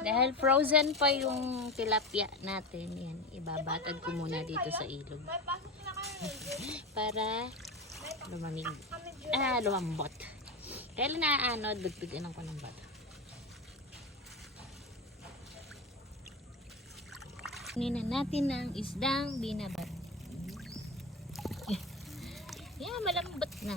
Dahil frozen pa yung tilapia natin, yan, ibabatag ko muna dito sa ilog. Para lumamig. Lumambot. Kailan na dagdagan ko ng bata. Kunin natin ang isdang binabat. Yan, malambot na.